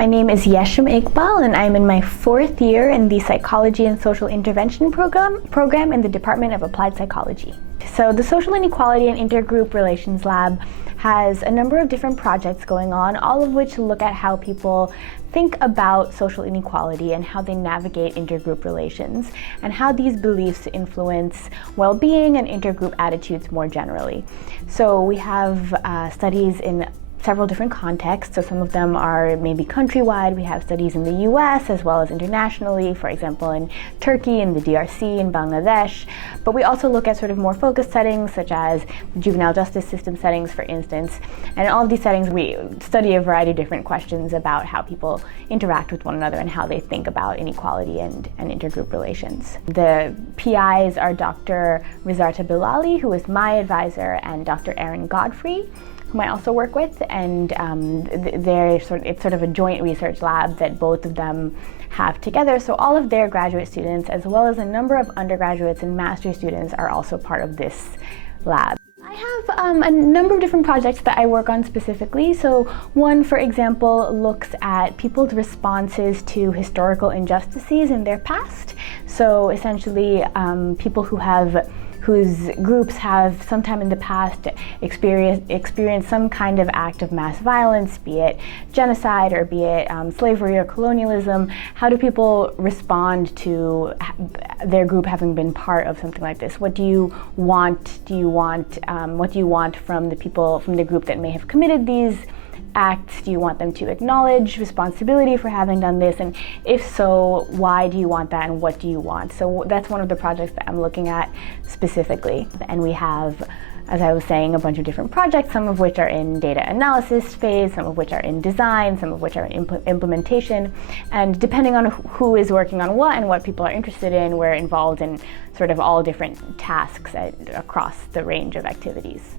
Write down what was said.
My name is Yeshim Iqbal, and I'm in my 4th year in the Psychology and Social Intervention program in the Department of Applied Psychology. So the Social Inequality and Intergroup Relations Lab has a number of different projects going on, all of which look at how people think about social inequality and how they navigate intergroup relations, and how these beliefs influence well-being and intergroup attitudes more generally. So we have studies in several different contexts. So some of them are maybe countrywide. We have studies in the US as well as internationally, for example, in Turkey, in the DRC, in Bangladesh. But we also look at sort of more focused settings, such as the juvenile justice system settings, for instance. And in all of these settings, we study a variety of different questions about how people interact with one another and how they think about inequality and intergroup relations. The PIs are Dr. Rizarta Bilali, who is my advisor, and Dr. Erin Godfrey, whom I also work with, and it's sort of a joint research lab that both of them have together. So all of their graduate students, as well as a number of undergraduates and master's students, are also part of this lab. I have a number of different projects that I work on specifically. So one, for example, looks at people's responses to historical injustices in their past. So essentially, people whose groups have sometime in the past experienced some kind of act of mass violence, be it genocide or be it slavery or colonialism. How do people respond to their group having been part of something like this? What do you want? What do you want from the people from the group that may have committed these acts? Do you want them to acknowledge responsibility for having done this? And if so, why do you want that, and what do you want? So that's one of the projects that I'm looking at specifically. And we have, as I was saying, a bunch of different projects, some of which are in data analysis phase, some of which are in design, some of which are in implementation. And depending on who is working on what and what people are interested in, we're involved in sort of all different tasks across the range of activities.